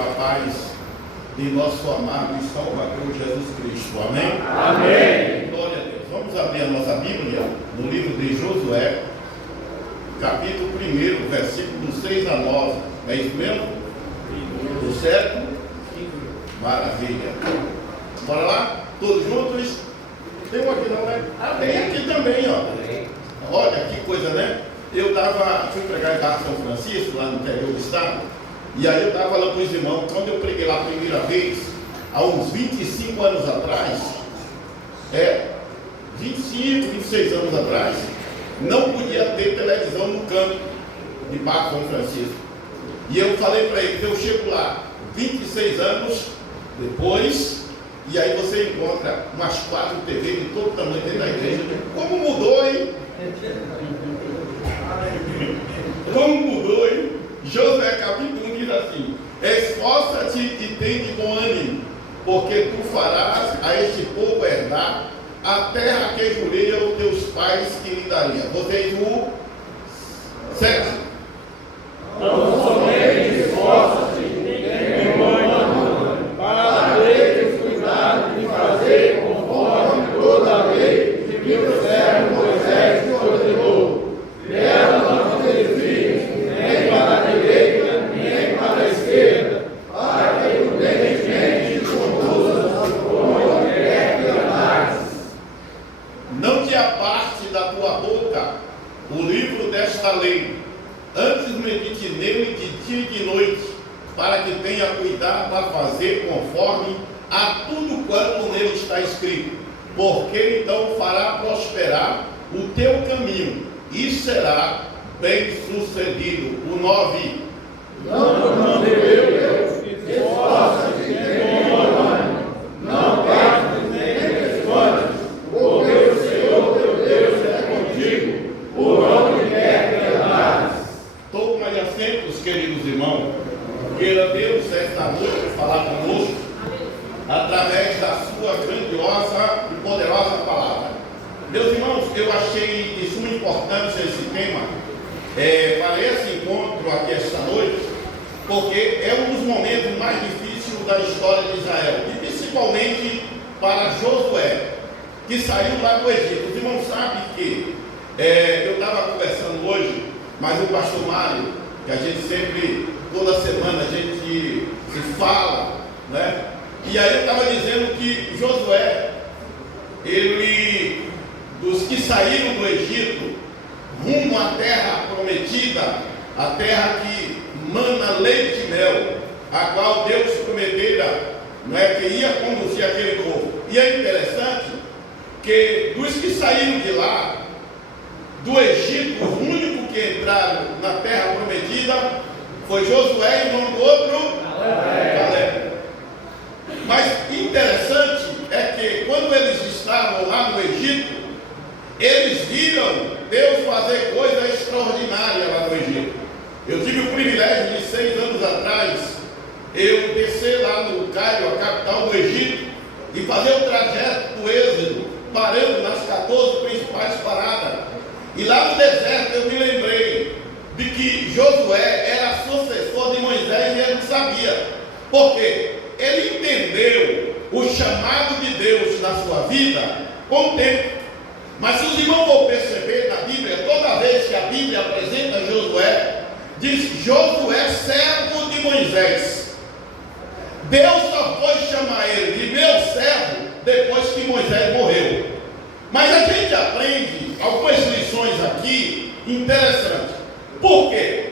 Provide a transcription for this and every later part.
com a paz de nosso amado e Salvador Jesus Cristo. Amém? Amém. Glória a Deus. Vamos abrir a nossa Bíblia no livro de Josué, capítulo 1, versículo 6 a 9. É isso mesmo? Tudo certo? Maravilha. Bora lá? Todos juntos? Tem um aqui não, né? Tem aqui também, ó. Olha que coisa, né? Fui pregar em São Francisco, lá no interior do estado, e aí eu estava falando para os irmãos, quando eu preguei lá a primeira vez, há uns 25 anos atrás, 25, 26 anos atrás, não podia ter televisão no campo de Barra São Francisco. E eu falei para eles, eu chego lá 26 anos depois, e aí você encontra umas 4 TV de todo tamanho dentro da igreja. Como mudou, hein? Como mudou, hein? Josué capítulo 1 diz assim: esforça-te e tem de bom ânimo, porque tu farás a este povo herdar a terra que jurei aos teus pais que lhe daria. Vocês o 7. Não somente esforça-te e tem bom ânimo, para ter os cuidados de fazer conforme toda a lei que meu servo Moisés te ordenou. Dela não te desvies, nem para a direita, nem para a esquerda, para que prudentemente conduzas por onde quer que andares. Não te aparte da tua boca o livro desta lei, antes medite nele de dia e de noite, para que tenha cuidado a fazer conforme a tudo quanto nele está escrito, porque então fará prosperar o teu caminho e será bem sucedido. O 9. Não Deus, esforça-te e tem bom ânimo, não gastes nem te escondas, porque o Senhor teu Deus é contigo, por onde quer que andares. Tomai assentos, queridos irmãos. Queira Deus esta noite falar conosco através da sua grandiosa e poderosa palavra. Meus irmãos, eu achei de suma importância esse tema para esse encontro aqui esta noite, porque é um dos momentos mais difíceis da história de Israel, e principalmente para Josué, que saiu lá do Egito. Os irmãos sabem que eu estava conversando hoje, mas o pastor Mário, que a gente sempre, toda semana a gente se fala, né? E aí eu estava dizendo que Josué, ele, dos que saíram do Egito, rumo à terra prometida, a terra que mana leite e mel, a qual Deus prometera, não é, que ia conduzir aquele povo. E é interessante que dos que saíram de lá, do Egito, o único que entraram na terra prometida foi Josué, e o nome do outro? Caleb. Mas interessante é que quando eles estavam lá no Egito, eles viram Deus fazer coisa extraordinária lá no Egito. Eu tive o privilégio de 6 anos atrás, eu descer lá no Cairo, a capital do Egito, e fazer o trajeto do Êxodo, parando nas 14 principais paradas. E lá no deserto eu me lembrei de que Josué era sucessor de Moisés e ele não sabia. Por quê? Ele entendeu o chamado de Deus na sua vida com o tempo. Mas se os irmãos vão perceber na Bíblia, toda vez que a Bíblia apresenta Josué, diz Josué, servo de Moisés. Deus só foi chamar ele de meu servo depois que Moisés morreu. Mas a gente aprende algumas lições aqui interessantes. Por quê?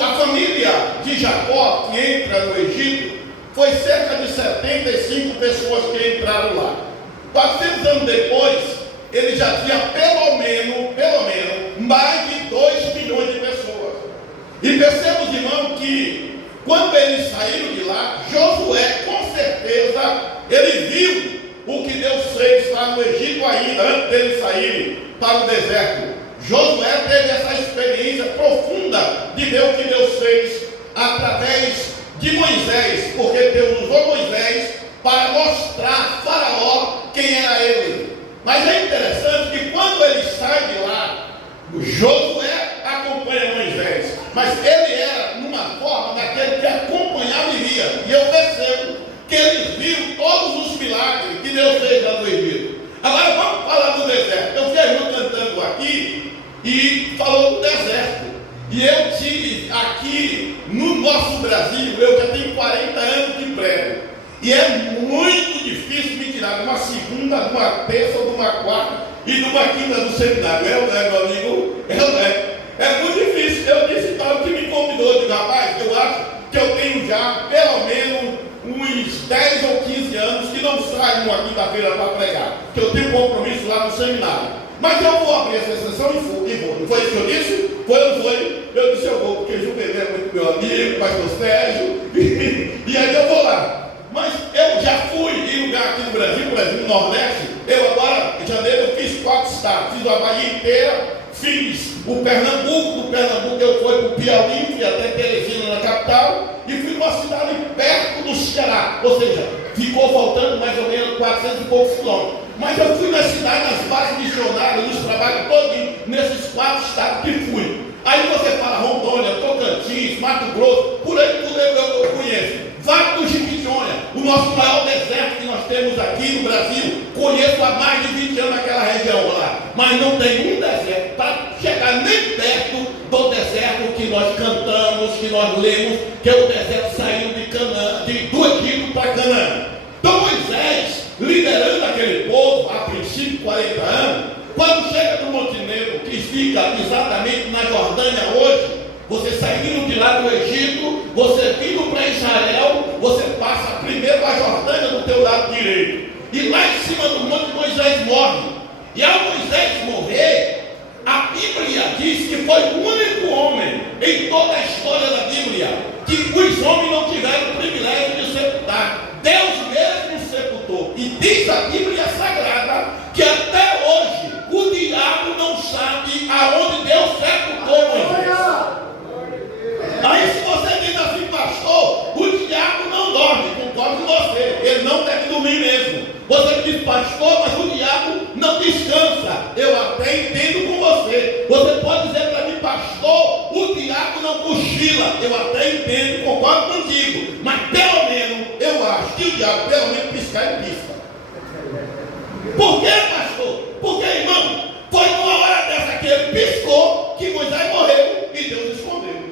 A família de Jacó, que entra no Egito, foi cerca de 75 pessoas que entraram lá. 400 anos depois, ele já tinha pelo menos, mais de 2 milhões de pessoas. E percebemos, irmão, que quando eles saíram de lá, Josué, com certeza, ele viu o que Deus fez lá no Egito ainda, antes deles saírem para o deserto. Josué teve essa experiência profunda de ver o que Deus fez através de Moisés, porque Deus usou Moisés para mostrar a Faraó quem era ele. Mas é interessante que quando ele sai de lá, Josué acompanha Moisés, mas ele era numa forma daquele que acompanhava e E eu percebo que eles viram todos os milagres que Deus fez lá no Egito. Agora vamos falar do deserto. Eu vi a irmã cantando aqui e falou do deserto. E eu tive aqui no nosso Brasil, eu já tenho 40 anos de prego. E é muito difícil me tirar de uma segunda, de uma terça, de uma quarta e de uma quinta do seminário. Meu amigo? É muito difícil. Eu disse tal que me convidou, eu digo, rapaz, eu acho que eu tenho já pelo menos uns 10 ou 15 anos que não saio uma quinta-feira para pregar, que eu tenho compromisso lá no seminário. Mas eu vou abrir essa sessão e vou. Não foi isso que eu disse? Foi ou não foi? Eu disse, eu vou, porque Juvenil é muito meu amigo, pastor Sérgio, e aí eu vou lá. Mas eu já fui em lugar aqui no Brasil, no Nordeste. Eu agora, em janeiro, eu fiz 4 estados. Fiz a Bahia inteira, fiz o Pernambuco. Do Pernambuco eu fui para o Piauí, fui até Teresina, na capital, e fui numa cidade perto do Ceará. Ou seja, ficou faltando mais ou menos 400 e poucos quilômetros. Mas eu fui na cidade, nas bases missionárias, nos trabalhos todos, nesses 4 estados que fui. Aí você fala Rondônia, Tocantins, Mato Grosso, por aí tudo eu conheço. Vale do Jequitinhonha, o nosso maior deserto que nós temos aqui no Brasil. Conheço há mais de 20 anos aquela região lá. Mas não tem um deserto para chegar nem perto do deserto que nós cantamos, que nós lemos, que é o deserto saindo de Canaã, do Egito para Canaã. Então Moisés, liderando aquele povo, a princípio 40 anos, quando chega no Monte Negro, que fica exatamente na Jordânia hoje, você saindo de lá do Egito, você vindo para Israel, você passa primeiro a Jordânia do teu lado direito. E lá em cima do monte Moisés morre. E ao Moisés morrer, a Bíblia diz que foi o único homem em toda a história da Bíblia que os homens não tiveram o privilégio de sepultar. Deus mesmo sepultou. E diz a Bíblia Sagrada que até hoje o diabo não sabe aonde Deus sepultou Moisés. Aí se você diz assim, pastor, o diabo não dorme, concordo com você, ele não deve dormir mesmo. Você diz, pastor, mas o diabo não descansa. Eu até entendo com você. Você pode dizer para mim, pastor, o diabo não cochila. Eu até entendo, concordo contigo. Mas pelo menos, eu acho que o diabo pelo menos piscar e pisca. Por quê, pastor? Porque, irmão, foi numa hora dessa que ele piscou que Moisés morreu e Deus escondeu.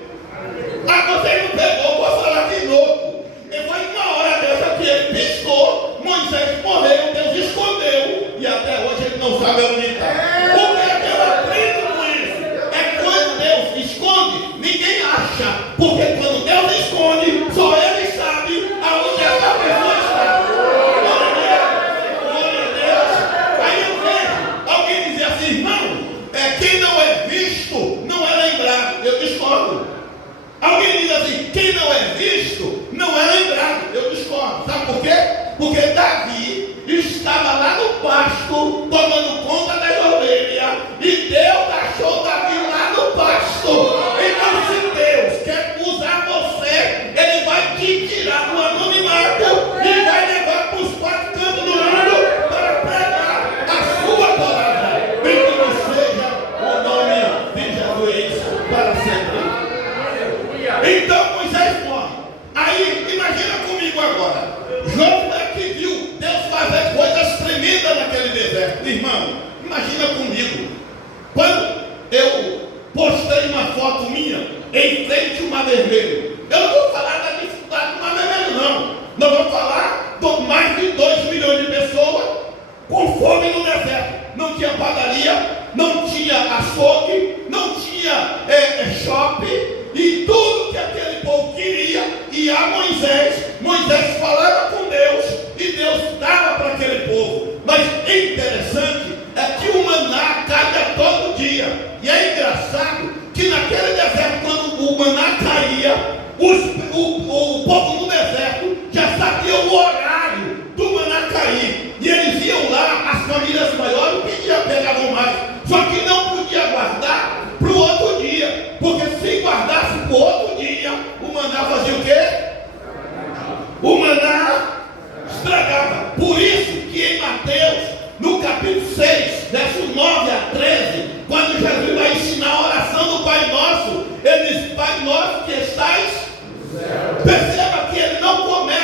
Ah, você não pegou, vou falar de novo. E foi uma hora dessa que ele piscou, Moisés morreu, Deus escondeu. E até hoje ele não sabe onde está. O que é que eu aprendo com isso? É quando Deus esconde, ninguém acha. Porque quando Deus esconde, só ele sabe aonde essa pessoa está. Glória a Deus. Aí eu vejo alguém dizer assim, irmão, quem não é visto não é lembrado. Eu discordo. Alguém diz assim, quem não é visto não é lembrado. Eu discordo. Sabe por quê? Porque Davi estava lá no pasto tomando conta das ovelhas e Deus achou Davi lá no pasto. Então se Deus quer usar você, ele vai te tirar do anonimato e vai levar para os 4 cantos do mundo para pregar a sua palavra. Bendito seja o nome de Jesus para sempre. Então Moisés morre. Aí imagina comigo agora, Josué que viu Deus fazer coisas tremendas naquele deserto. Irmão, imagina comigo, quando eu postei uma foto minha em frente ao Mar Vermelho. Eu não vou falar da dificuldade do Mar Vermelho não. Nós vamos falar de mais de 2 milhões de pessoas com fome no deserto. Não tinha padaria, não tinha açougue, não tinha shopping. E tudo que aquele povo queria, e a Moisés falava com Deus, e Deus dava para aquele povo. Mas interessante é que o maná caía todo dia. E é engraçado que naquele deserto, quando o maná caía, o povo no deserto já sabia o horário do maná cair. E eles iam lá, as famílias maiores pediam, pegavam mais. Só que não podia guardar para o outro dia. Porque se guardasse para o outro dia, o maná fazia o quê? O maná estragava. Por isso que em Mateus, no capítulo 6, versos 9 a 13, quando Jesus vai ensinar a oração do Pai Nosso, ele diz, Pai Nosso que estais, perceba que ele não começa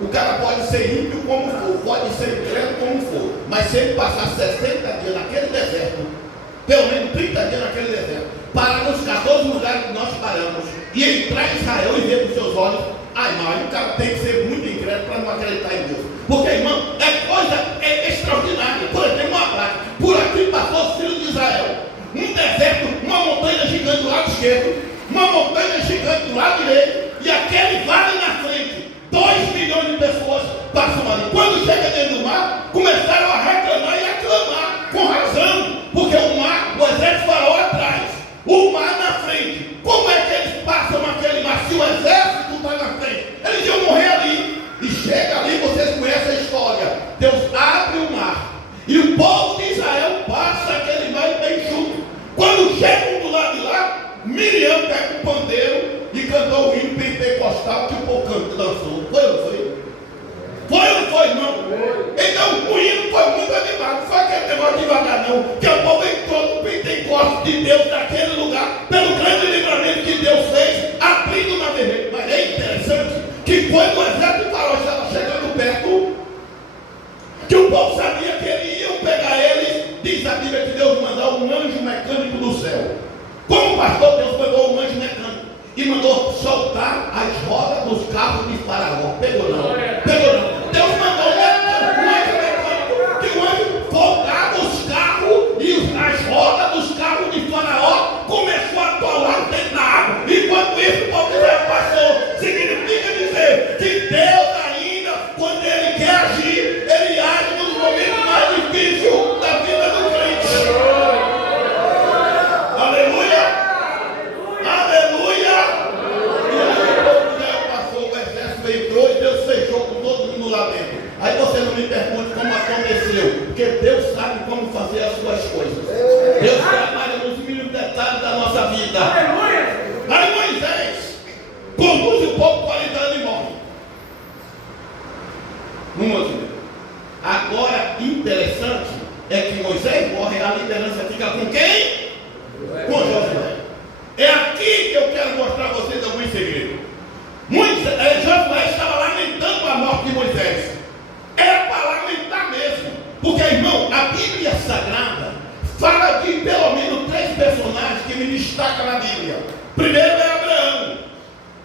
O cara pode ser ímpio como for, pode ser incrédulo como for, mas se ele passar 60 dias naquele deserto, pelo menos 30 dias naquele deserto, para nos 14 lugares que nós paramos, e entrar em Israel e ver com seus olhos, irmão, o cara tem que ser muito incrédulo para não acreditar em Deus. Porque, irmão, é coisa extraordinária. Por exemplo, uma placa. Por aqui passou os filhos de Israel. Um deserto, uma montanha gigante do lado esquerdo, uma montanha gigante do lado direito, e aquele vale na frente. 2 milhões de pessoas passam ali. Quando chega dentro do mar, começaram a reclamar e a clamar, com razão, porque o mar, o exército faraó atrás, o mar na frente. Como é que eles passam aquele mar se o exército está na frente? Eles iam morrer ali. E chega ali, vocês conhecem a história. Deus abre o mar e o povo de Israel passa aquele mar bem junto. Quando chegam do lado de lá, Miriam pega o pandeiro e cantou o hino pentecostal que o povo dançou. Foi ou não foi? Foi ou não foi, irmão? Então o hino foi muito animado. Não foi aquele negócio devagar, não. Que o povo entrou no Pentecostes de Deus naquele lugar, pelo grande livramento que Deus fez, abrindo o mar vermelho. Mas é interessante que quando o exército de Faraó estava chegando perto, que o povo sabia que eles iam pegar eles, diz a Bíblia que Deus mandou um anjo mecânico do céu. Como o pastor, Deus pegou um anjo mecânico e mandou soltar as rodas dos carros de Faraó. Pegou não? Pegou não? Deus mandou um anjo mecânico, que o anjo soltava os carros e as rodas dos carros de Faraó começou a atolar dentro da água. Enquanto isso, o povo de Israel passou. Significa dizer que Deus ainda, quando Ele quer agir, Ele age nos momentos mais difíceis da vida do crente. Aleluia! Aleluia! E aí o povo de Israel passou, o exército entrou e Deus fechou com todo mundo lá dentro. Aí você não me pergunte como aconteceu, porque Deus sabe como fazer as suas coisas. Deus trabalha nos mínimos detalhes da nossa vida. Aí Moisés conduz o povo 40 anos e morre. Agora, interessante é que Moisés morre, a liderança fica com quem? Com Josué. É aqui que eu quero mostrar a vocês alguns segredos. Josué estava lamentando a morte de Moisés. É para lamentar mesmo. Porque, irmão, a Bíblia Sagrada fala de pelo menos 3 personagens que me destacam na Bíblia. Primeiro é Abraão.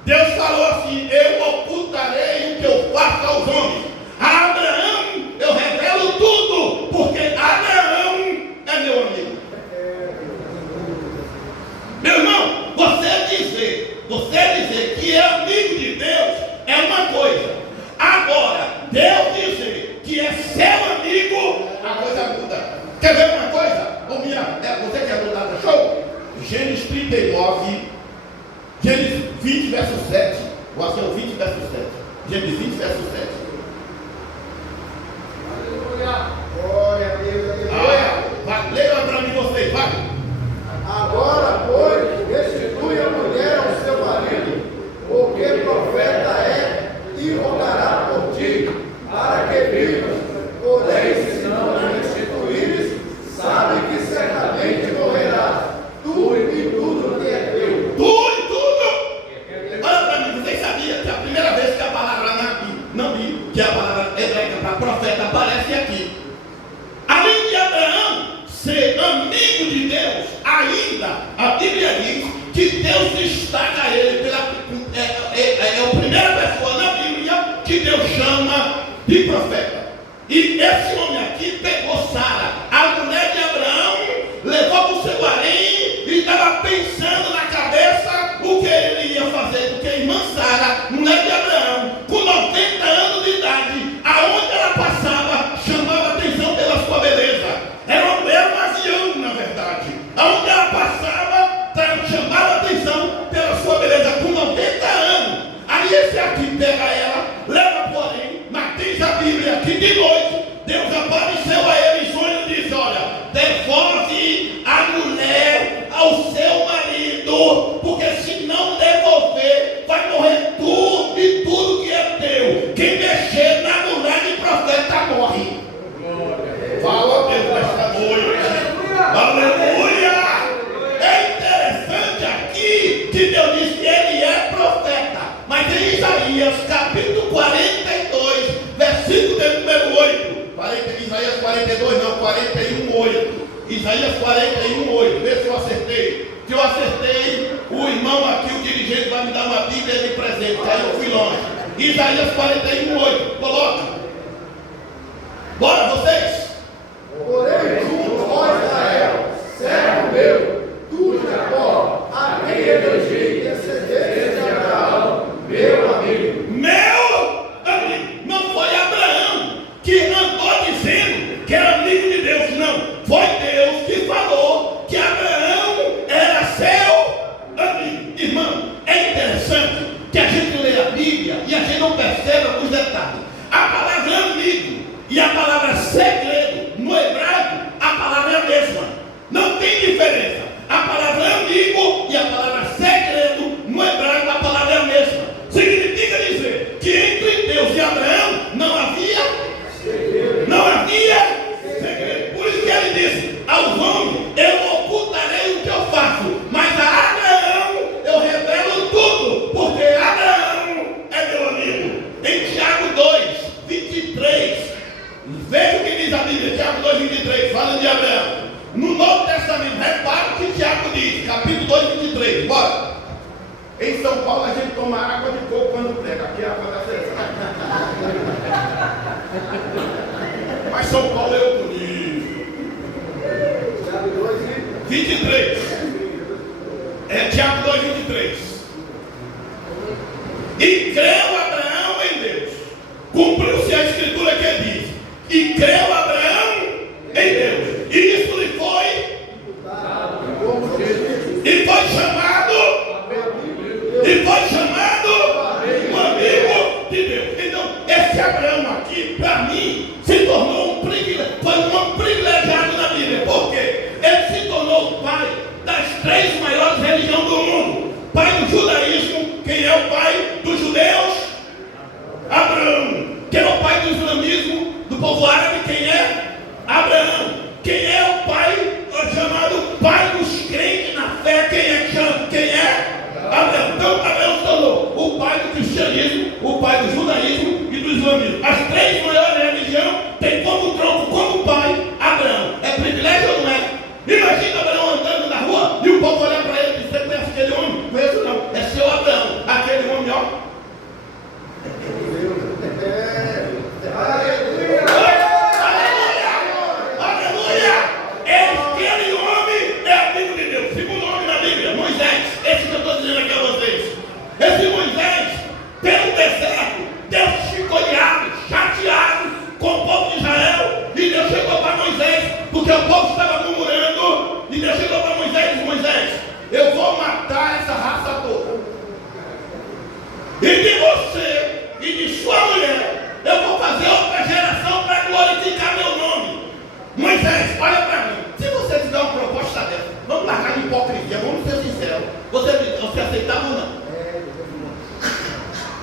Deus falou assim: eu ocultarei o que eu faço aos homens. A Abraão eu revelo tudo, porque Abraão é meu amigo. Meu irmão, você dizer que é amigo de Deus é uma coisa. Agora, Deus dizer que é seu amigo, a coisa muda. Quer ver uma coisa? Ô minha, você quer mudar do show? Gênesis 39, Gênesis 20, verso 7. Ou assim, o 20, verso 7. Gênesis 20, verso 7. Aleluia! Glória a Deus! Vai, leia para mim vocês, vai! Agora, pois, restitui a mulher ao seu marido, porque profeta é, e rogará por ti, para que vivas. Porém, se não a restituíres, sabe que certamente morrerás, tu e tudo que é teu. Tu e tudo! Olha para mim, vocês sabiam que a primeira vez que a palavra Nabi, que é a palavra hebraica para profeta, aparece aqui. Além de Abraão ser amigo de Deus, ainda a Bíblia diz que Deus destaca ele é a primeira pessoa na Bíblia que Deus chama de profeta. E esse homem aqui pegou Sara, a mulher de Abraão, levou para o seu harém e estava pensando na cabeça o que ele ia fazer, porque a irmã Sara, mulher de Abraão, com 90 anos de idade, aonde ela passava, chamava atenção pela sua beleza. Era um avião, na verdade. Aonde ela passava, chamava atenção pela sua beleza, com 90 anos. Aí esse aqui pega ela, leva por aí, mas diz a Bíblia que de noite Deus apareceu a ele em sonho e disse: olha, devolve a mulher ao seu marido, porque se não devolver, vai morrer tu e tudo que é teu. Quem mexer na mulher de profeta morre. Fala Deus nesta noite. Aleluia! É interessante aqui que Deus diz que ele é profeta. Mas em Isaías capítulo 42, 42 não, 41:8. Isaías 41:8. Vê se eu acertei. Se eu acertei, o irmão aqui, o dirigente, vai me dar uma Bíblia de presente, que aí eu fui longe. Isaías 41:8. Coloca. Bora, vocês. Porém, tu, ó Israel, servo meu, tu, Jacó, a quem elegi, descendente de Abraão, meu amigo. Meu amigo. Não foi Abraão que andou dizendo que era amigo de Deus, não. Foi Deus que falou que Abraão era seu amigo. Irmão, é interessante que a gente lê a Bíblia e a gente não percebe os detalhes. A palavra amigo e a palavra segredo, no hebraico, a palavra é a mesma. Não tem diferença. A palavra amigo e a palavra segredo, no hebraico, a palavra é a mesma. Significa dizer que entre Deus e Abraão não havia segredo. Por isso que ele disse aos homens: eu ocultarei o que eu faço, mas a Abraão eu revelo tudo, porque Abraão é meu amigo. Em Tiago 2:23, veja o que diz a Bíblia. Tiago 2:23, falando de Abraão. No Novo Testamento, repare o que Tiago diz, capítulo 2:23. Bora. Em São Paulo a gente toma água de coco quando prega. Aqui é a água da sessão. Mas São Paulo é o bonito. 23. É Tiago 2:23. E creu Abraão em Deus. Cumpriu-se a escritura que diz. E creu Abraão em Deus. E isso lhe foi. E foi chamado um amigo de Deus. Então, esse Abraão aqui, para mim, se tornou foi um privilegiado na Bíblia. Por quê? Ele se tornou o pai das 3 maiores religiões do mundo. Pai do judaísmo. Quem é o pai dos judeus? Abraão. Quem é o pai do islamismo? Do povo árabe? Quem é? Abraão. Quem é o pai, chamado pai dos crentes na fé? Quem é? Abraão. Então Abraão se tornou o pai do cristianismo, o pai do judaísmo e do islamismo. As 3 maiores religiões têm como tronco, como pai, Abraão. É privilégio ou não é? Imagina Abraão andando na rua e o povo olhar para ele e dizer: você conhece aquele homem? Conheço não. É seu Abraão. Aquele homem, ó. Aquele homem é amigo de Deus. Segundo homem na Bíblia, Moisés. Esse que eu estou dizendo aqui a vocês. Esse Moisés, pelo deserto, Deus chicoteado, chateado com o povo de Israel. E Deus chegou para Moisés, porque o povo estava murmurando. E Deus chegou para Moisés e disse: Moisés, eu vou matar essa raça toda. E de você e de sua mulher, eu vou fazer outra geração para glorificar meu nome. Moisés, olha para mim. Se você tiver uma proposta dessa, vamos largar de hipocrisia, vamos ser sinceros. Você aceitava ou não?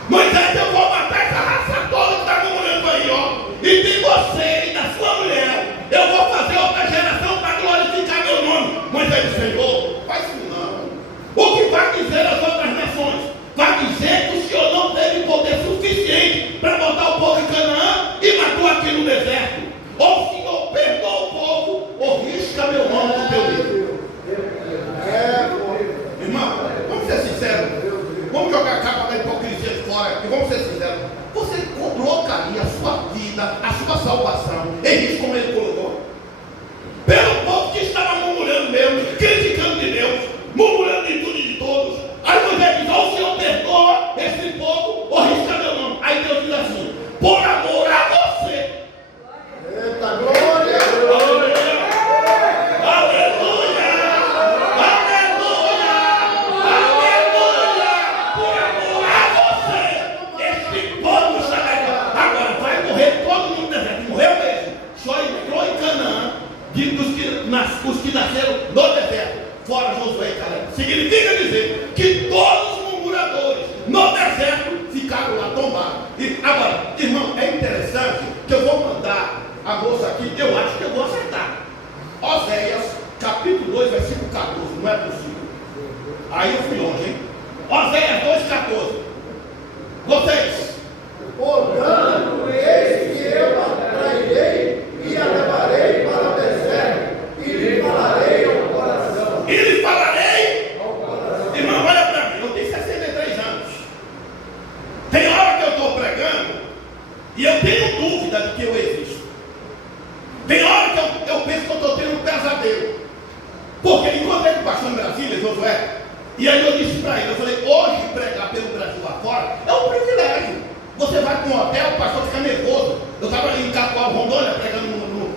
Moisés, eu vou matar essa raça toda que está murmurando aí, ó. E de você e da sua mulher, eu vou fazer outra geração para glorificar meu nome. Moisés disse: Senhor, faz isso não. O que vai dizer as outras nações? Vai dizer que o Senhor não teve poder suficiente para botar o povo em Canaã e matou aqui no deserto. Ou o Senhor perdoa o povo, ou risca meu nome do teu livro. Irmão, vamos ser sinceros. Vamos jogar a capa da hipocrisia fora e vamos ser sinceros. Você colocaria a sua vida, a sua salvação em risco como ele colocou? Pelo povo que estava murmurando mesmo, criticando de Deus, murmurando de tudo e de todos. Aí Moisés diz: ou o Senhor perdoa esse povo, ou risca meu nome. Aí Deus diz assim: por amor a você. Eita glória! Aleluia! Aleluia! Aleluia! Aleluia! Por amor a você, este povo está legal. Agora vai morrer todo mundo no deserto. Morreu mesmo. Só entrou em Canaã os que nasceram no deserto. Fora Josué e Caleb. Significa dizer que todos os murmuradores no deserto ficaram lá tombados. E agora, irmão, é interessante que eu vou mandar a moça aqui, eu acho que eu vou acertar. Oséias, capítulo 2, versículo 14, não é possível. Aí eu fui longe, hein? Oséias 2,14. Vocês. Portanto, eis que eu atrairei e a levarei tenho dúvida de que eu existo. Tem hora que eu penso que eu estou tendo um pesadelo. Porque encontrei com o pastor em Brasília, Josué, e aí eu disse para ele, eu falei, hoje pregar pelo Brasil afora é um privilégio. Você vai para um hotel, o pastor fica nervoso. Eu estava em Cacoal, Rondônia, pregando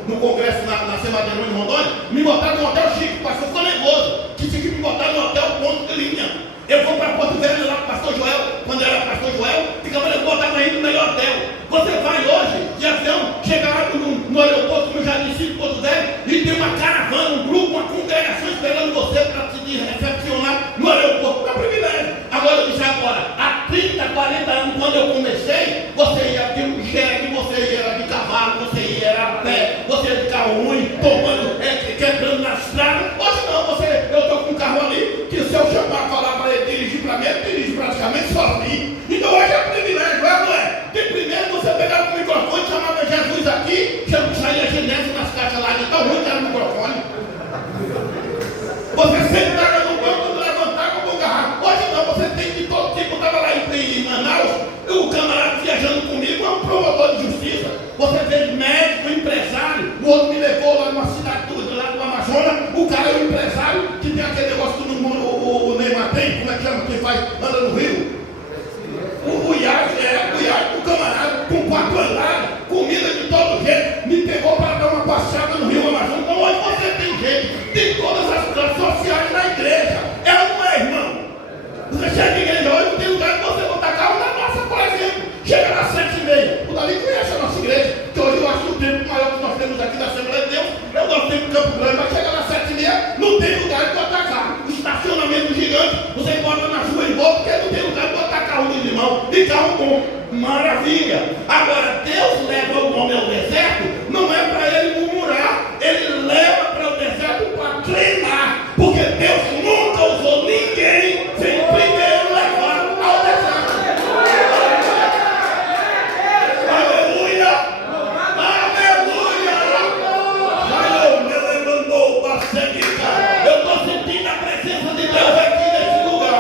no congresso na Semana de Rondônia, me botaram no hotel chique, o pastor ficou nervoso, que tinha que me botar no hotel ponto de linha. Eu fui para Porto Velho lá com o pastor Joel, quando era pastor Joel, ficava botava aí no melhor hotel. Você vai hoje de avião, chega lá no aeroporto, como eu já disse, em Porto Velho, e tem uma caravana, um grupo, uma congregação esperando você para te recepcionar no aeroporto. É um privilégio. Agora eu disse há 30, 40 anos, quando eu comecei, você ia de jegue, você ia de cavalo, você ia a pé, você ia de carro ruim, tomando, quebrando na estrada. Hoje não, eu estou com um carro ali, que se eu chamar, falar para ele dirigir para mim, ele dirige praticamente sozinho. Então hoje é privilégio, não é? De primeiro você pegava o microfone, chamava Jesus aqui, saía Genésio nas caixas lá, de tão ruim que era o microfone. Você sentava no banco, levantava com o garrafa. Hoje não, você tem de todo tipo. Estava lá em Manaus, o camarada viajando comigo é um promotor de justiça. Você vê médico, empresário, o outro me levou lá numa cidade lá do Amazonas, o cara é um empresário que tem aquele negócio que o Neymar tem, como é que chama, quem faz, anda no Rio. O Iago, o camarada, com 4 andares, comida de todo jeito, me pegou para dar uma passeada no Rio Amazonas. Então hoje você tem gente de todas as classes sociais na igreja. Ela não é, irmão. Você chega na igreja hoje, não tem lugar de você botar carro na nossa, por exemplo. Chega às 7h30. O Davi conhece a nossa igreja, que hoje eu acho que o tempo maior que nós temos aqui da Assembleia de Deus é o nosso tempo de Campo Grande. Mas chega às 7h30, não tem lugar de botar carro. Estacionamento gigante, você bota na rua e volta, porque não tem lugar de botar carro de limão e carro bom. Maravilha! Agora, Deus leva o homem ao deserto, não é para ele murmurar, ele leva para o deserto para treinar, porque Deus nunca usou ninguém sem primeiro levar ao deserto. Aleluia! Aleluia! Aleluia! Me levantou para seguir. Eu estou sentindo a presença de Deus aqui nesse lugar.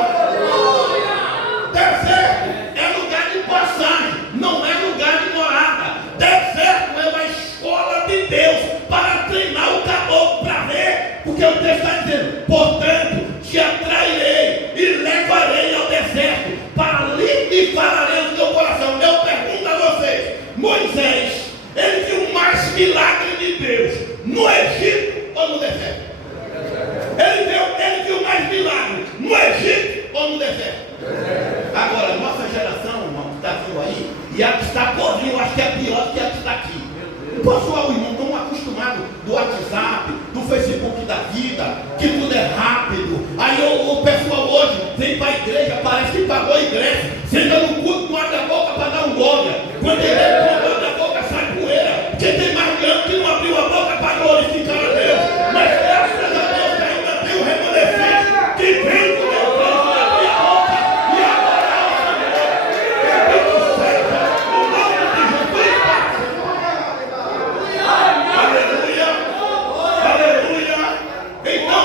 Deserto é lugar de passagem, não é lugar de morada. Deserto é uma escola de Deus para treinar o caboclo para ver, porque o texto está dizendo, portanto, te atrairei e levarei ao deserto, para ali e falarei no teu coração. Eu pergunto a vocês, Moisés, ele viu mais milagre de Deus no Egito ou no deserto? Ele viu mais milagres no Egito ou no deserto? Agora, nossa geração, irmão, que está vindo aí, e a que está por vir, eu acho que é pior do que a que está aqui. O pessoal, irmão, estão acostumados do WhatsApp, do Facebook da vida, que tudo é rápido. Aí o pessoal hoje vem para a igreja, parece que pagou a igreja, senta no culto, não abre a boca para dar um glória. Quando ele abre a boca, sai poeira, porque tem mais de ano que não abriu a boca para glorificar a Deus. Mas graças a Deus que ainda tem o remanescente que vem com Deus para abrir a boca e adorar o Senhor. Bendito seja o nome de Jesus. Aleluia! Aleluia! Então,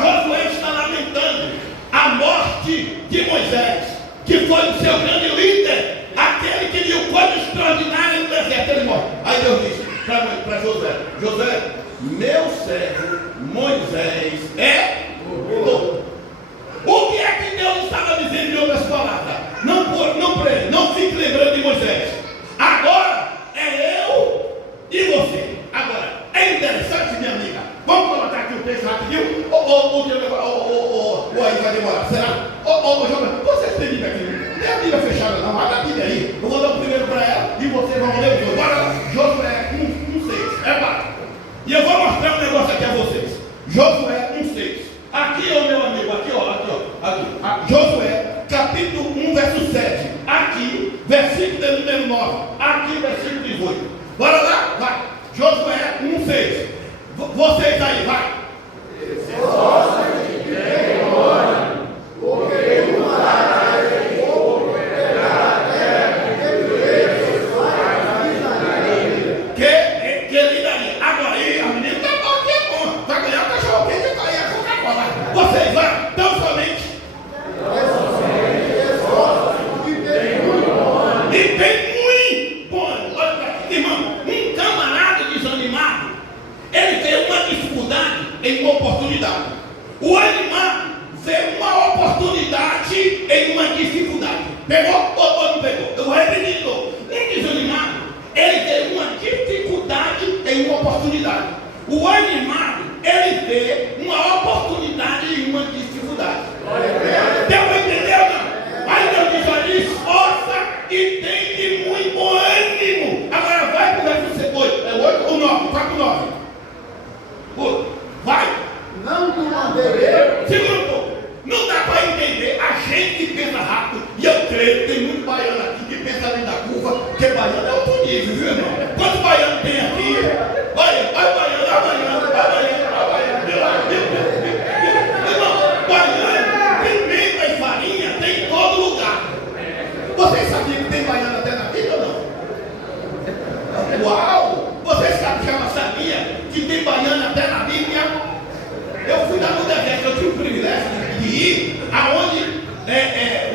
Josué está lamentando a morte de Moisés, que foi o seu grande líder, aquele que viu coisa extraordinária no deserto. Ele morre. Aí Deus disse para Josué: Josué, meu servo Moisés é louco. O que é que Deus estava dizendo em outras palavras? Não fique lembrando de Moisés. Agora é eu e você. Agora, é interessante, minha amiga. Vamos colocar aqui o texto rapidinho? Ou aí vai demorar? Será? Jovem, vocês têm Bíblia aqui? Não tem a Bíblia fechada, não. Abre a Bíblia aí. Eu vou dar o primeiro para ela e vocês vão ler o jogo. Bora lá. Josué 1:6. É básico. E eu vou mostrar um negócio aqui a vocês. Josué 1:6. Aqui, ó, meu amigo. Aqui, ó. Aqui. Josué, capítulo 1, verso 7. Aqui, versículo de número 9. Aqui, versículo 18. Bora lá? Vai. Josué 1:6. Vocês aí, vai. Vocês lá, tão somente e bem muito bom. Olha para em uma oportunidade. O animado vê uma oportunidade em uma dificuldade. Pegou ou não pegou? Eu vou repetir de novo. Um desanimado, ele vê uma dificuldade em uma oportunidade. O animado, ele vê uma oportunidade em uma dificuldade. Deu para entender ou não? Aí Deus diz: olha, esforça e tem de muito bom ânimo. Agora vai para o verso 8. É 8 ou 9? Vai para o 9. Vai. Não te mandei eu. Segura um pouco. Não dá para entender a gente que pensa rápido. E eu creio que tem muito baiano aqui que pensa ali na curva, porque baiano é outro nível, viu, irmão? Quantos baianos tem aqui? Olha, olha baiano, olha baiano, olha baiano, olha baiano. Meu irmão, baiano, pimenta e farinha tem em todo lugar. Vocês sabiam que tem baiano até na Bíblia ou não? Uau! Vocês sabiam que tem baiano até na Bíblia? Eu fui lá no deserto, eu tive o privilégio de ir aonde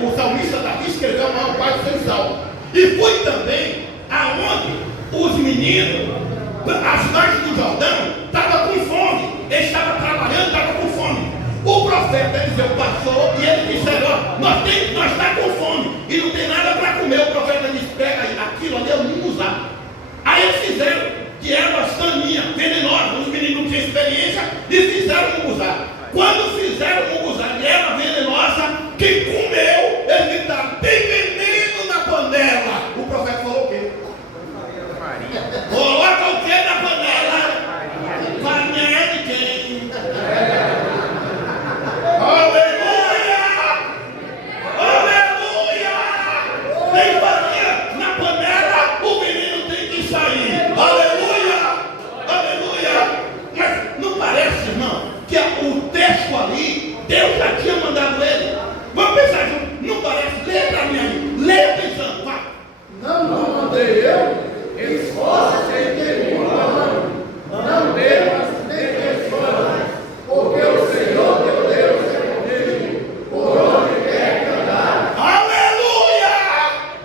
o salmista Davi escreveu a maior parte do seu salmo. E fui também aonde os meninos, as margens do Jordão, estavam com fome. Eles estavam trabalhando, estavam com fome. O profeta Eliseu passou e eles disseram: ó, nós estamos com fome e não tem nada para comer. O profeta disse: pega aquilo ali, é o munguzá. Aí eles fizeram, que ervas daninhas, venenosas, os meninos não tinham experiência, e fizeram o munguzá. Quando fizeram o munguzá de erva venenosa, quem comeu, eles gritaram: tem veneno na panela. O profeta falou o quê? Coloca o quê na panela? Farinha é de quem? Aleluia! Aleluia! Tem farinha na panela, o menino tem que sair. Aleluia! Aleluia! Mas não parece, irmão, que o texto ali, Deus já tinha mandado ele? Vamos pensar junto. Não parece? Leia para mim aí. Leia pensando. Vai. Não te mandei eu. Esforça-se em ter não temas nem desfanas, porque o Senhor teu Deus é contigo, por onde quer que andar. Aleluia!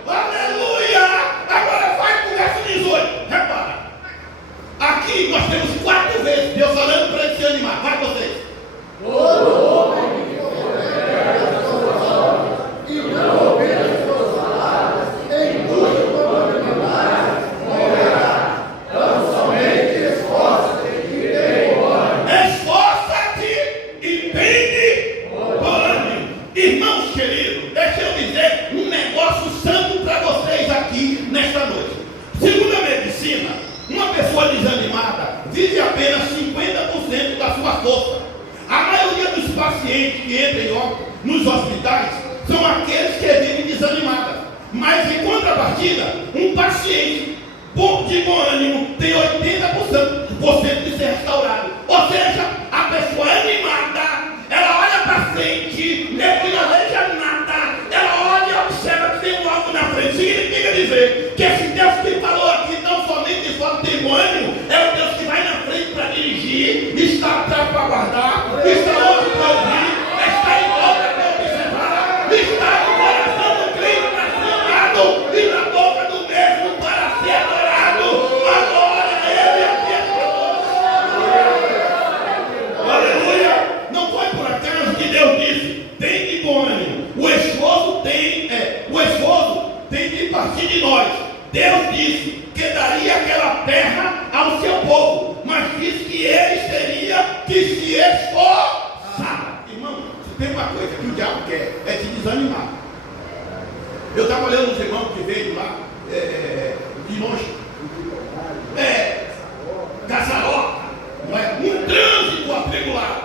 Aleluia! Agora vai para o verso 18. Repara. Aqui nós temos 4 vezes Deus falando para ele se animar. Vai vocês. Todo homem que considera as suas obras e não ouvir as suas palavras, em cujo comandamentais morrerá. Tão somente esforça-te e tem bom ânimo. Esforça-te e tem bom ânimo. Irmãos queridos, deixa eu dizer um negócio santo para vocês aqui nesta noite. Segundo a medicina, uma pessoa desanimada vive apenas 50% da sua força. A maioria dos pacientes que entram nos hospitais são aqueles que vivem desanimados. Mas em contrapartida, um paciente de bom ânimo tem 80% de ser restaurado. Ou seja, a pessoa animada, ela olha para frente, mesmo que não veja nada, ela olha e observa que tem algo na frente. Significa dizer que esse Deus que falou aqui, não somente só tem bom ânimo, é o Deus que vai na frente para dirigir, está atrás para guardar, está longe para ouvir, está em volta para observar, está no coração do crente para ser amado e na boca do mesmo para ser adorado. Agora ele aqui é. Aleluia! Não foi por acaso que Deus disse: tem de bom ânimo. O esforço tem de partir de nós. Deus disse que daria aquela terra ao seu povo, mas disse que eles teriam que se esforçar. Irmão, se tem uma coisa que o diabo quer, é te desanimar. Eu estava olhando os irmãos que veio lá de longe, Caçaroca, não é? Um trânsito atribulado,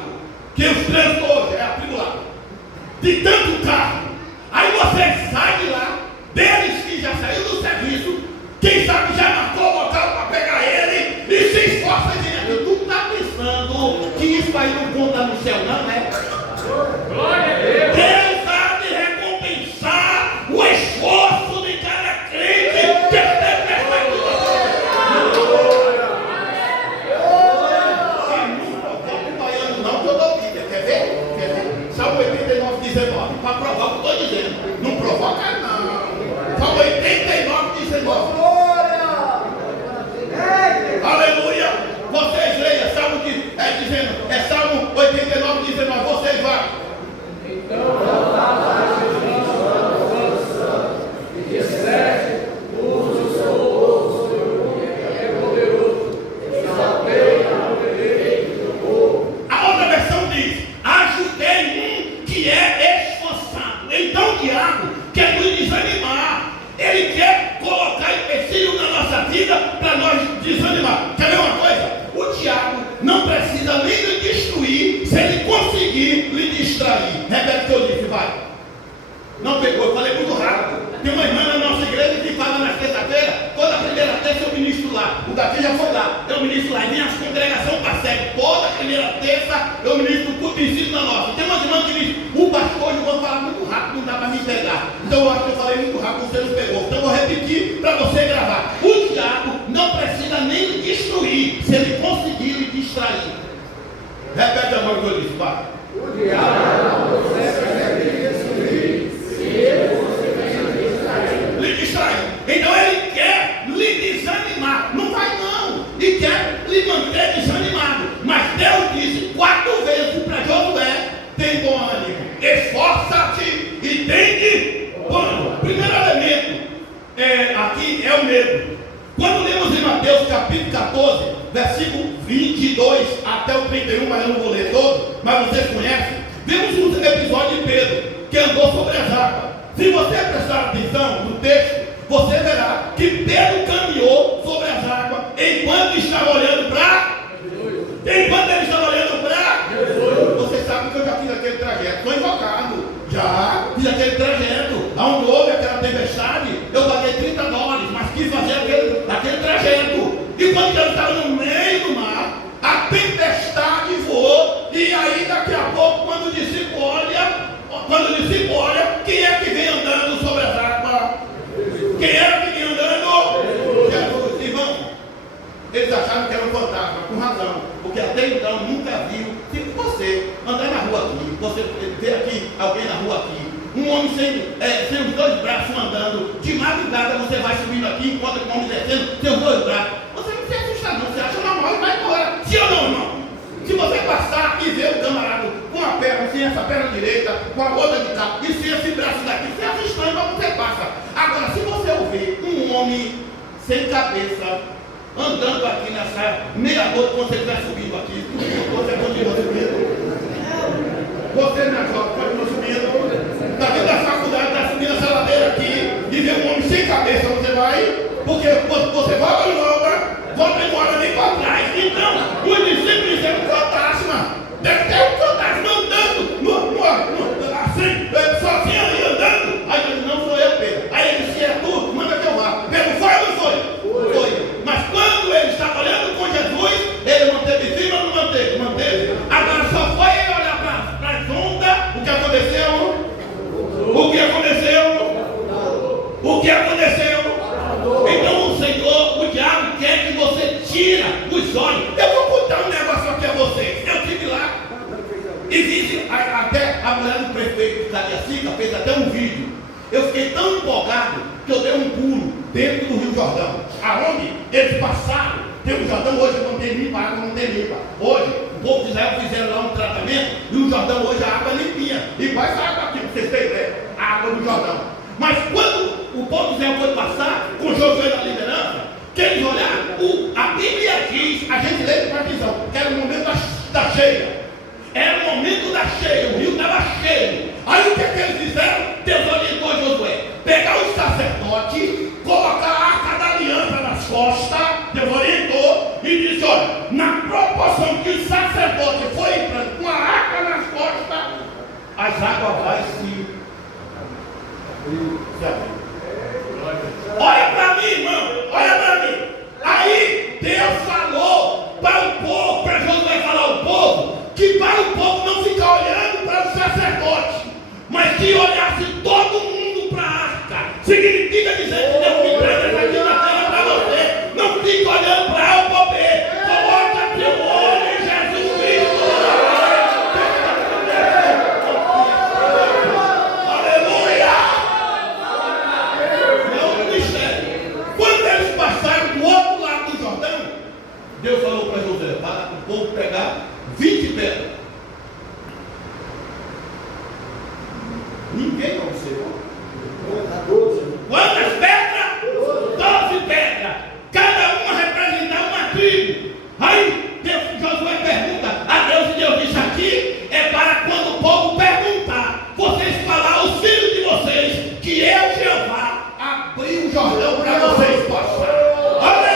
que os trânsitos hoje é atribulado, de tanto carro. Aí você sai de lá, deles que já saiu do serviço, quem sabe já marcou o local para pegar ele e se esforça direto. Tu está pensando que isso aí não conta no céu, não, né? Glória a Deus! Deus há de recompensar o esforço de cada crente que esteve nesta vida. Não provoca o baiano, não, que eu dou vida. Quer ver? Salmo 89, 19. Para provar o que eu estou dizendo. Não provoca, não. Salmo 89, 19. Aleluia! Vocês leiam, Salmo dizendo, vida para nós desanimar. Quer ver uma coisa? O diabo não precisa nem lhe destruir se ele conseguir lhe distrair. Repete o que eu disse, vai. Não pegou, eu falei muito rápido. Tem uma irmã na nossa igreja que fala na terça-feira, toda primeira terça eu ministro lá. O daqui já foi lá, eu ministro lá. E minha congregação persegue. Toda primeira terça eu ministro o culto de ensino na nossa. Tem uma irmã que diz, o pastor, eu vou falar muito rápido, não dá para me pegar. Então eu acho que eu falei muito rápido, você não pegou. Então eu vou repetir para você gravar. O diabo não precisa nem lhe destruir, se ele conseguir lhe distrair. Repete a mão que eu disse, vai. O diabo não consegue destruir, se ele lhe distrair. Então ele quer lhe desanimar. Não vai não. E quer lhe manter desanimado. Mas Deus disse 4 vezes para Josué: tem bom ânimo, esforça-te e tem de bom ânimo. Primeiro elemento aqui é o medo. Quando lemos em Mateus capítulo 14, versículo 22 até o 31, mas eu não vou ler todo, mas vocês conhecem, vemos um episódio de Pedro, que andou sobre as águas. Se você prestar atenção no texto, você verá que Pedro caminhou sobre as águas enquanto estava olhando para Jesus. Enquanto ele estava olhando para Jesus. Você sabe que eu já fiz aquele trajeto, estou invocado. Já fiz aquele trajeto, onde houve aquela tempestade, eu paguei $30, mas quis fazer aquele trajeto. E quando eu estava no meio do mar, a tempestade voou, e aí daqui a pouco, quando o discípulo olha, quem é que vem andando sobre as águas? Quem era que vinha andando? Jesus. Irmão, eles acharam que era um fantasma, com razão, porque até então nunca viu. Se você andar na rua aqui, você vê aqui alguém na rua aqui, um homem sem os 2 braços andando, de madrugada você vai subindo aqui, encontra com o homem descendo, sem os 2 braços, você não se assusta não, você acha normal e vai embora. Sim ou não, irmão? Se você passar e ver o camarada com a perna, sem essa perna direita, com a outra de cá, e sem esse braço daqui, você acha estranho, mas você passa. Agora, se você ouvir um homem sem cabeça, andando aqui nessa meia-noite, quando você estiver subindo aqui, você continua subindo. Você, minha jovem, continua subindo. Está vindo da faculdade, está subindo essa ladeira aqui, e vê um homem sem cabeça, você vai, porque você volta e volta embora, nem para trás. Então, os discípulos disseram um fantasma. Deve ter um fantasma andando, assim, sozinho ali andando. Aí ele disse, não sou eu, Pedro. Aí ele disse, é tu, manda que eu vá. Pedro, foi ou não foi? Foi. Mas quando ele estava olhando com Jesus, ele manteve firme ou não manteve? Manteve. Agora só foi ele olhar para as ondas. O que aconteceu? O que aconteceu? O que aconteceu? Então o Senhor, o diabo quer que você tira os olhos. Eu vou contar um negócio aqui a vocês. Eu estive lá. Existe até a mulher do prefeito de Cariacica fez até um vídeo. Eu fiquei tão empolgado que eu dei um pulo dentro do Rio Jordão. Aonde eles passaram. Tem o Jordão hoje não tem limpa, a água não tem limpa. Hoje, o povo de Israel fizeram lá um tratamento e o Jordão hoje a água é limpinha. Igual essa água aqui, para vocês terem ideia, a água do Jordão. Mas quando o povo de Israel foi passar, com Josué na liderança, que eles olharam, a Bíblia diz, a gente lê com atenção, que era o momento da cheia. Era o momento da cheia, o rio estava cheio. Aí o que é que eles fizeram? Deus orientou a Josué. Pegar os sacerdotes, colocar a arca da aliança nas costas, Deus orientou e disse, olha, na proporção que o sacerdote foi entrando com a arca nas costas, as águas vão se olha para mim, irmão, olha para mim. Aí Deus falou para o povo, para Josué falar ao povo, que para o povo não ficar olhando para os sacerdotes, mas que olhasse todo mundo para a arca. Significa dizer que Deus me traz essa quinta-feira para você. Não fique olhando para a alpobê. Coloca teu olho em Jesus Cristo. Aleluia! Quando eles passaram do outro lado do Jordão, Deus falou para Josué, para o povo pegar 20 pedras. Ninguém observou. Quantas pedras? 12 pedras. Cada uma representava uma tribo. Aí Josué pergunta a Deus, e Deus diz, aqui é para quando o povo perguntar, vocês falar aos filhos de vocês que eu, Jeová, abri o Jordão para vocês passar. Aleluia!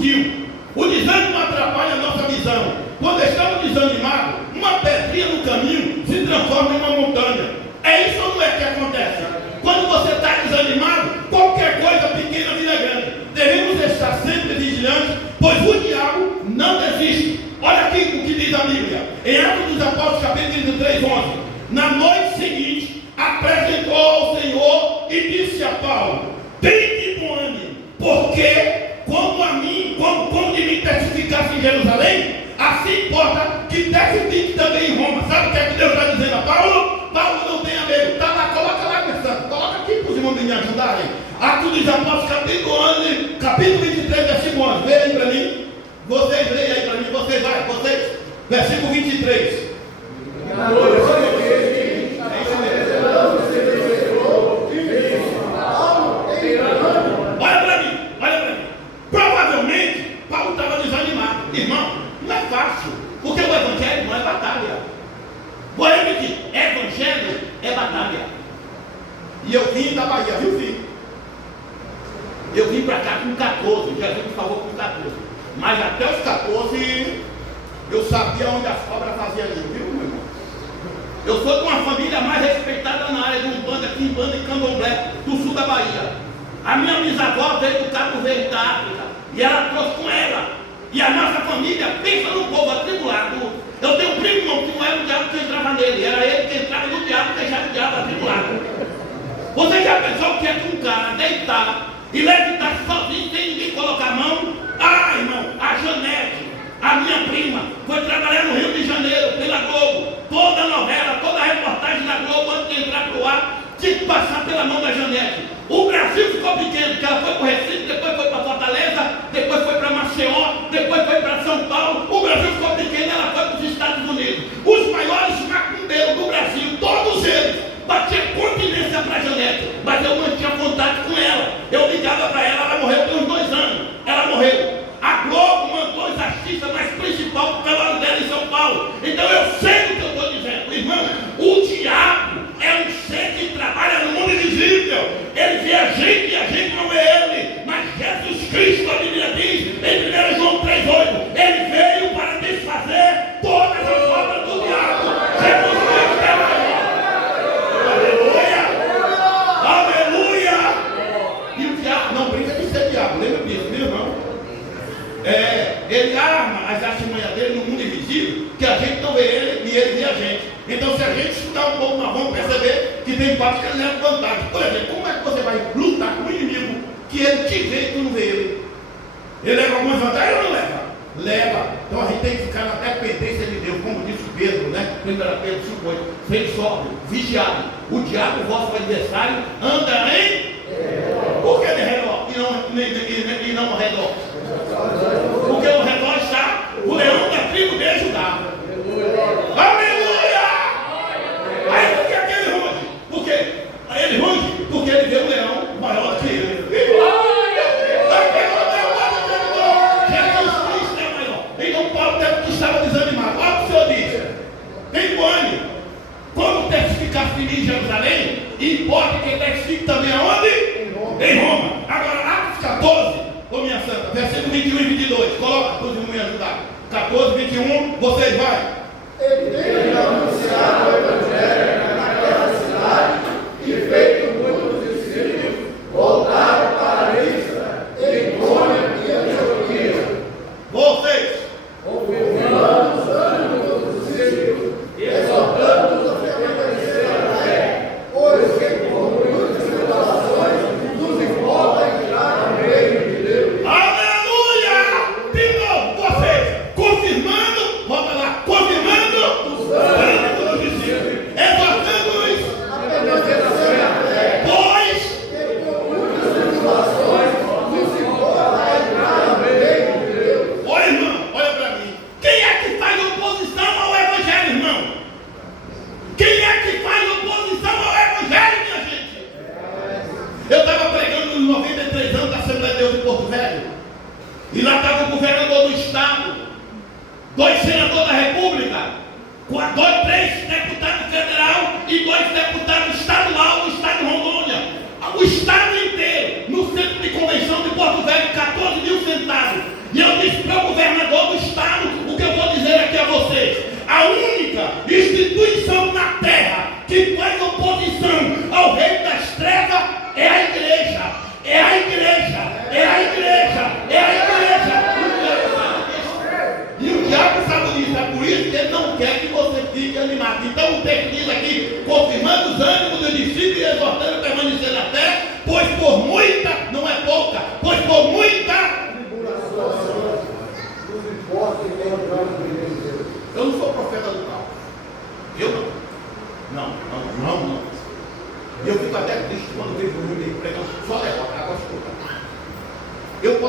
sutil. O desânimo atrapalha a nossa visão. Quando estamos desanimados, uma pedrinha no caminho se transforma em uma montanha. É isso ou não é que acontece? Quando você está desanimado, qualquer coisa pequena vira grande. Devemos estar sempre vigilantes, pois o diabo não desiste. Olha aqui o que diz a Bíblia. Em Atos dos Apóstolos, capítulo 3, 11. Na noite seguinte, apresentou ao Senhor e disse a Paulo: tem de bom ânimo, porque como de mim testificasse em Jerusalém, assim importa que testifique também em Roma. Sabe o que é que Deus está dizendo a Paulo? Paulo, não tenha medo. Está lá, coloca lá, pensando. Coloca aqui para os irmãos me ajudarem. Atos dos Apóstolos, capítulo 23, versículo 11. Vê aí para mim. Vocês leem aí para mim. Vocês. Versículo 23. Olha para mim. Provavelmente, Paulo estava desanimado. Irmão, não é fácil. Porque o evangelho não é batalha. Vou repetir, evangelho é batalha. E eu vim da Bahia, viu, filho? Eu vim para cá com 14, Jesus me falou com 14. Mas até os 14, eu sabia onde as cobras faziam isso, viu, meu irmão? Eu sou de uma família mais respeitada na área de Umbanda, Quimbanda e Candomblé, do sul da Bahia. A minha bisavó veio do Cabo Verde da África, e ela trouxe com ela. E a nossa família pensa no povo atribulado. Eu tenho um primo que não era o diabo que entrava nele, era ele que entrava no diabo e deixava o diabo atribulado. Você já pensou o que é que um cara deitar e levitar sozinho sem ninguém colocar a mão? Ah, irmão, a Janete, a minha prima, foi trabalhar no Rio de Janeiro, pela Globo. Toda a novela, toda a reportagem da Globo, antes de entrar pro ar, tinha que passar pela mão da Janete. O Brasil ficou pequeno, porque ela foi para o Recife, depois foi para Fortaleza, depois foi para Maceió, depois foi para São Paulo. O Brasil ficou pequeno, ela foi para os Estados Unidos. Os maiores macumbeiros do Brasil, todos eles, batiam continência para a Janete, mas eu mantinha contato com ela. Eu ligava para ela, ela morreu tem uns 2 anos. Ela morreu. A Globo mandou os artistas mais principais para o trabalho dela em São Paulo. Então eu sei o que eu estou dizendo. Irmão, o diabo é um ser que trabalha no mundo invisível. Ele vê a gente e a gente não vê ele. Mas Jesus Cristo, a Bíblia diz, em 1 João 3,8, ele veio para desfazer todas as obras do diabo. Jesus Cristo é maior. Aleluia! Aleluia! E o diabo não brinca de ser diabo, lembra disso, meu irmão? Ele arma as artimanhas dele no mundo invisível, que a gente não vê ele e ele vê a gente. Então, se a gente estudar um pouco, nós vamos perceber que tem parte que ele leva vantagem. Por exemplo, como é que você vai lutar com um inimigo que ele te vê e tu não vê ele? Ele leva algumas vantagens ou não leva? Leva. Então a gente tem que ficar na dependência de Deus, como disse Pedro, né? 1 Pedro 5,8. Sede sóbrio, vigiado. O diabo, vosso adversário, anda em? Por que de redor e não ao redor? Porque ao redor está o leão da tribo de Judá. Aleluia! Aí por que ele ruge? Porque ele ruge porque ele vê o leão maior que ele. Jesus Cristo é maior. Então Paulo que estava desanimado. Olha o que o Senhor diz. Tem bom ânimo. Como testificasse de mim em Jerusalém, importa que testifique também aonde? Em Roma. Agora, Atos 14, ô minha santa, versículo 21 e 22. Coloca para os irmãos me ajudar. 14, 21, vocês vai. Ele tem anunciado o evangelho naquela cidade e feito muitos discípulos voltaram para Listra, Icônio e Antioquia. Vocês. Confirmando os ânimos dos discípulos, exortando-os a permanecer na fé, pois que por muitas tribulações nos importa entrar no reino de Deus. Aleluia! De novo, vocês. Confirmando, volta lá, confirmando os ânimos dos discípulos, exortando-os A permanecer na fé, pois. que por muitas tribulações nos importa entrar no reino de Deus. Olha, irmão, olha para mim. Quem é que faz oposição ao Evangelho, irmão? Quem é que faz oposição ao Evangelho, minha gente? Eu estava pregando nos 93 anos da Assembleia de Deus de Porto Velho. E lá estava o governador do estado, 2 senadores da República, 3 deputados federal e 2 deputados estadual do estado de Rondônia. O estado inteiro, no centro de convenção de Porto Velho, 14 mil sentados. E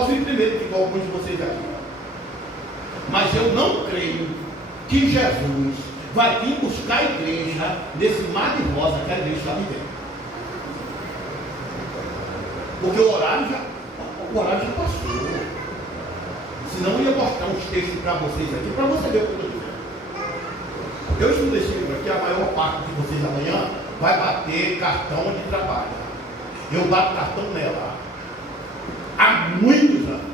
posso ir primeiro que alguns de vocês aqui. Mas eu não creio que Jesus vai vir buscar a igreja nesse mar de rosa que a igreja está vivendo. Porque o horário já passou. Senão eu ia mostrar uns textos para vocês aqui, para você ver o que eu estou dizendo. Eu estudo esse livro aqui, a maior parte de vocês amanhã vai bater cartão de trabalho. Eu bato cartão nela. Há muitos anos.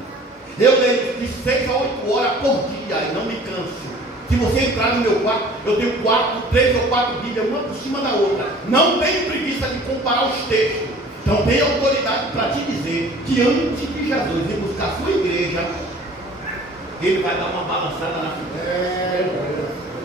Eu leio de 6 a 8 horas por dia e não me canso. Se você entrar no meu quarto, eu tenho 3 ou 4 Bíblias, uma por cima da outra. Não tenho preguiça de comparar os textos. Então tenho autoridade para te dizer que antes de Jesus vir buscar a sua igreja, ele vai dar uma balançada na frente.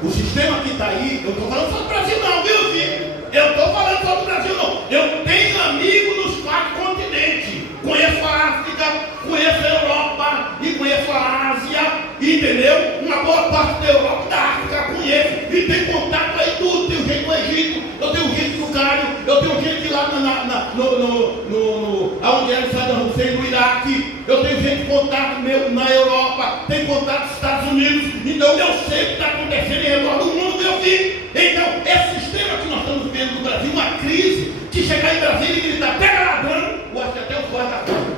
O sistema que está aí, eu estou falando só do Brasil não, viu filho? Eu estou falando só do Brasil não. Eu tenho amigos nos 4 continentes. Conheço a África, conheço a Europa e conheço a Ásia, entendeu? Uma boa parte da Europa, da África, conheço. E tem contato aí tudo. Tenho gente no Egito, eu tenho gente no Cairo, eu tenho gente lá onde era Saddam Hussein, no Iraque. Eu tenho gente com contato meu na Europa, tem contato nos Estados Unidos. Então eu sei o que está acontecendo em redor do mundo, meu filho. Então, esse sistema que nós estamos vendo no Brasil, uma crise, que chegar em Brasília e gritar, pega ladrão, eu acho que até os guarda-costas.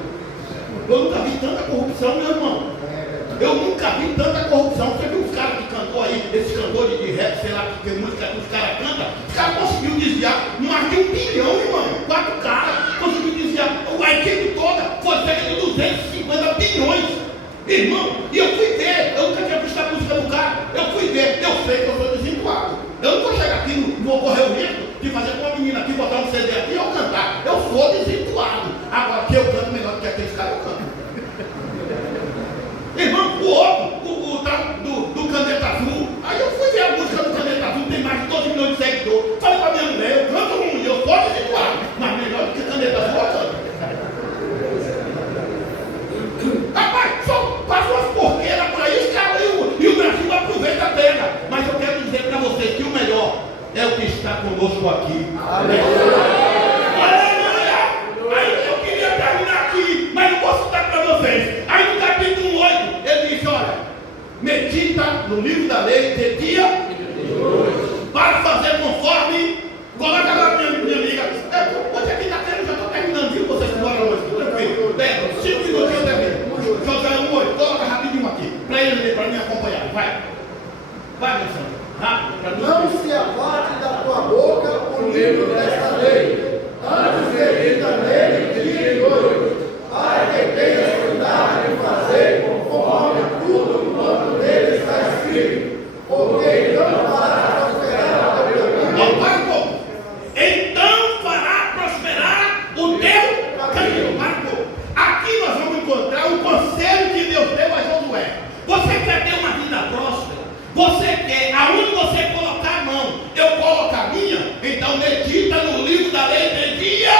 Eu nunca vi tanta corrupção, meu irmão. Eu nunca vi tanta corrupção. Você viu os caras que cantou aí, esses cantores de rap, sei lá, que tem música que os caras cantam, os caras conseguiram desviar mais de 1 bilhão, irmão. 4 caras conseguiram desviar. A equipe toda foi cerca de 250 bilhões. Irmão, e eu fui ver, eu nunca tinha visto a música do cara, eu fui ver, eu sei que eu sou desvinculado. Eu não vou chegar aqui, não vou correr o risco de fazer com uma menina aqui, botar um CD aqui e eu cantar. Eu sou desvinculado. Agora que eu canto melhor do que aqueles caras, eu canto. Irmão, o outro, do Caneta Azul, aí eu fui ver a música do Caneta Azul, tem mais de 12 milhões de seguidores. Falei pra minha mulher, eu canto ruim, eu sou desvinculado, mas melhor do que Caneta Azul, eu canto. Rapaz, só passa umas porqueiras por aí, os caras e o Brasil aproveita a pena. Mas eu quero dizer para vocês que o melhor é o que está conosco aqui. Aleluia! Aí eu queria terminar aqui, mas não posso citar para vocês. Aí no capítulo 8, ele diz, olha, medita no livro da lei de dia e de noite, para fazer conforme. Coloca lá minha amiga. Hoje aqui na terra eu já estou terminando, viu? Vocês que moram hoje, tranquilo. 5 minutinhos eu termino. Josué 1:8, coloca rapidinho aqui, para ele ler, para me acompanhar. Vai, meu santo. Rápido. Não se aparte da tua boca o livro desta lei, antes medita nele dia e noite, para que tenhas cuidado de fazer conforme tudo quanto nele está escrito, porque então fará prosperar o teu caminho. Então fará prosperar o teu caminho. Marco. Aqui nós vamos encontrar o conselho que Deus deu a Josué. Você quer ter uma vida próspera? Você quer, aonde você colocar a mão, eu coloco a minha, então medita no livro da lei de dia.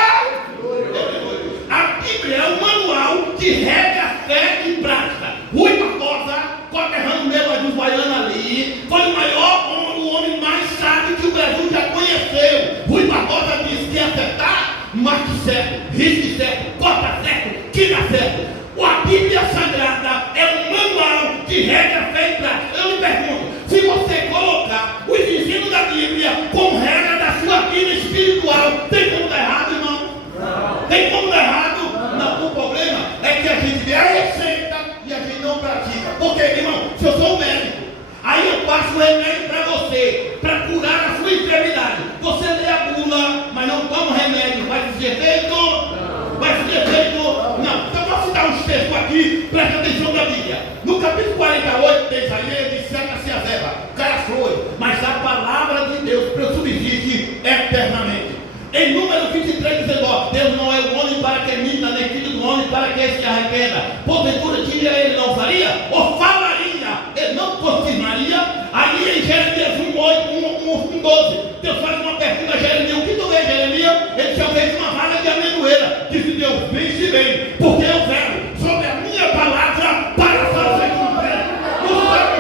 A Bíblia é um manual de regra, fé e prática. Rui Barbosa, conterrâneo meu dos baianos ali, foi o maior, o homem mais sábio que o Brasil já conheceu. Rui Barbosa disse que acertar, marque certo, risque certo, corta certo, tira certo. A Bíblia Sagrada é um manual de regra, fé e prática. Eu lhe pergunto, se você colocar os ensinos da Bíblia como regra da sua vida espiritual, tem como dar errado, irmão? Não. Tem como dar errado? Não. O problema é que a gente vê a receita e a gente não pratica. Porque, irmão, se eu sou um médico, aí eu passo o remédio para você, para curar a sua enfermidade. Você lê a bula, mas não toma o remédio. Vai fazer efeito? Não. Vai fazer efeito? Não. Então, vou citar uns textos aqui, presta atenção da Bíblia. No capítulo 48 de Isaías, diz: seca-se a terra, cai as flores, mas a palavra de Deus subsiste eternamente. Em Número 23, 19, Deus não é o homem para que minta, nem filho do homem para que se arrependa. Porventura diria ele não faria? Ou falaria? Ele não confirmaria? Aí em Jeremias 1:12, Deus faz uma pergunta a Jeremias: o que tu vês, Jeremias? Ele já fez uma vaga de amendoeira. Disse Deus: vence bem, porque eu quero sobre a minha palavra para fazer cumprir. No Salmo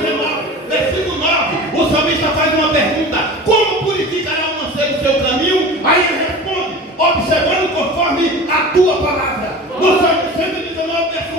119, versículo 9, o salmista faz uma pergunta: como purificará o mancebo o seu caminho? Aí ele responde: observando conforme a tua palavra. No Salmo 119, versículo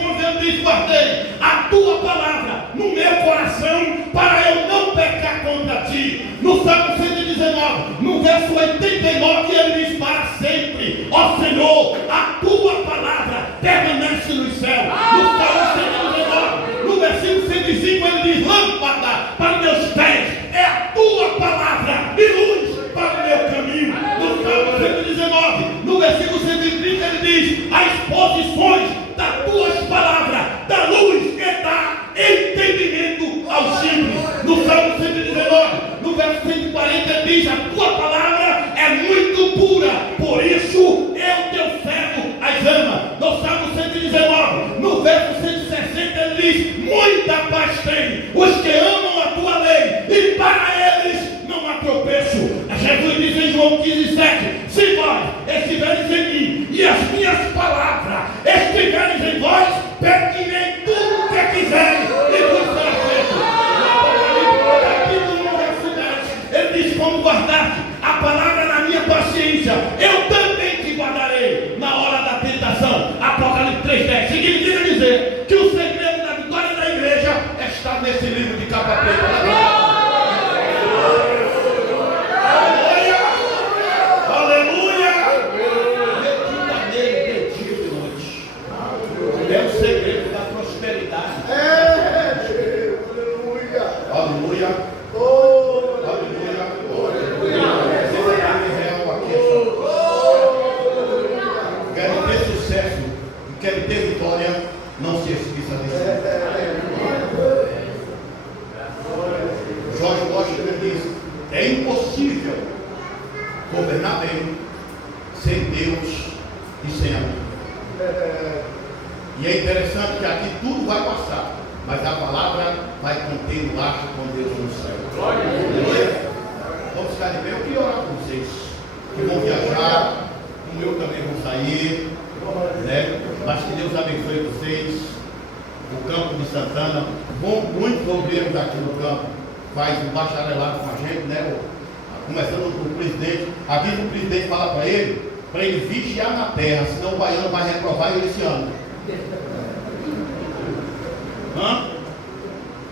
guardei a tua palavra no meu coração para eu não pecar contra ti. No Salmo 119, no verso 89, ele diz: para sempre, ó Senhor, a tua palavra permanece nos céus. No Salmo 119, no versículo 105, ele diz: lâmpada para meus pés é a tua palavra e luz para o meu caminho. No Salmo 119, no versículo 130, ele diz: as posições das tuas palavras dá luz e dá entendimento aos simples. No Salmo 119, no verso 140, ele diz: a tua palavra é muito pura, por isso eu, teu servo, as ama. No Salmo 119, no verso 160, ele diz: muita paz tem os que amam a tua lei, e para eles não há tropeço. Jesus diz em João 15:7: se vós estiveres em mim e as minhas palavras estiveres em vós, pedirei tudo o que quiseres e vos será feito. Capítulo 1, verso 10, ele diz: como guardaste a palavra na minha paciência, eu também te guardarei na hora da tentação. Apocalipse 3:10 significa dizer que o segredo da vitória da igreja está nesse livro de capa preta. É o segredo da prosperidade. Aleluia. Aleluia. Quero ter sucesso e quero ter vitória. Não se esqueça disso. Jorge Washington diz: é impossível governar bem sem Deus e sem amor. E é interessante que aqui tudo vai passar, mas a palavra vai continuar com Deus no céu. Vamos ficar de pé. Eu queria orar com vocês que vão viajar, como eu também vou sair, né? Mas que Deus abençoe vocês. O campo de Santana, muitos obreiros aqui no campo faz um bacharelado com a gente, né? Começando com o presidente. Avisa o presidente, fala para ele vigiar na terra, senão o baiano vai reprovar ele esse ano.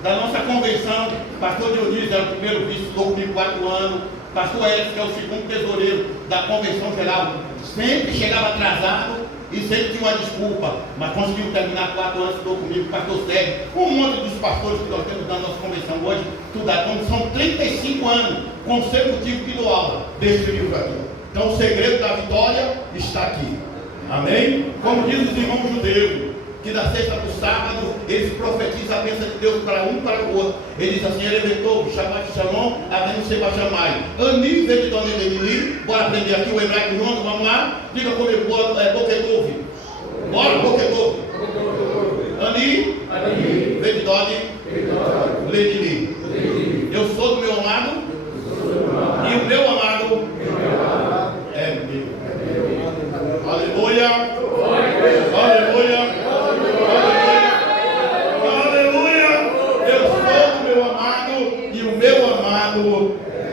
Da nossa convenção, pastor Dionísio era o primeiro vice, estou comigo 4 anos. Pastor Edson, que é o segundo tesoureiro da convenção geral, sempre chegava atrasado e sempre tinha uma desculpa, mas conseguiu terminar 4 anos, estou comigo. Pastor Sérgio, um monte dos pastores que nós temos na nossa convenção hoje, estudaram, são 35 anos consecutivos que dou aula deste livro aqui. Então o segredo da vitória está aqui. Amém? Como diz os irmãos judeus, que da sexta para o sábado eles profetizam a bênção de Deus para um para o outro. Ele diz assim: ele inventou Shabbat Shalom, Avenu Seba Shamai, Ani Vedidone Lenili. Bora aprender aqui o hebraico junto, vamos lá? Diga comigo, Bokedov. Bora, Bokedov. Ani Vedidone Lenili. Eu sou do meu amado e o meu amado é meu. Aleluia. Aleluia.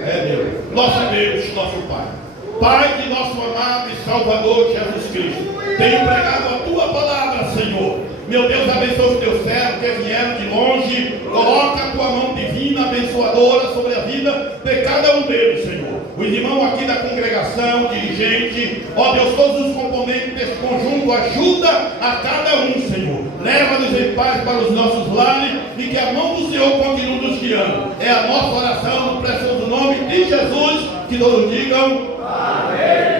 É Deus, nosso Deus, nosso Pai. Pai de nosso amado e Salvador Jesus Cristo, tenho pregado a tua palavra, Senhor. Meu Deus, abençoe os teus servos que vieram de longe. Coloca a tua mão divina, abençoadora sobre a vida de cada um deles, Senhor. Os irmãos aqui da congregação, dirigente, ó Deus, todos os componentes desse conjunto, ajuda a cada um, Senhor. Leva-nos em paz para os nossos lares e que a mão do Senhor continue nos guiando. É a nossa oração no precioso nome de Jesus, que todos digam amém.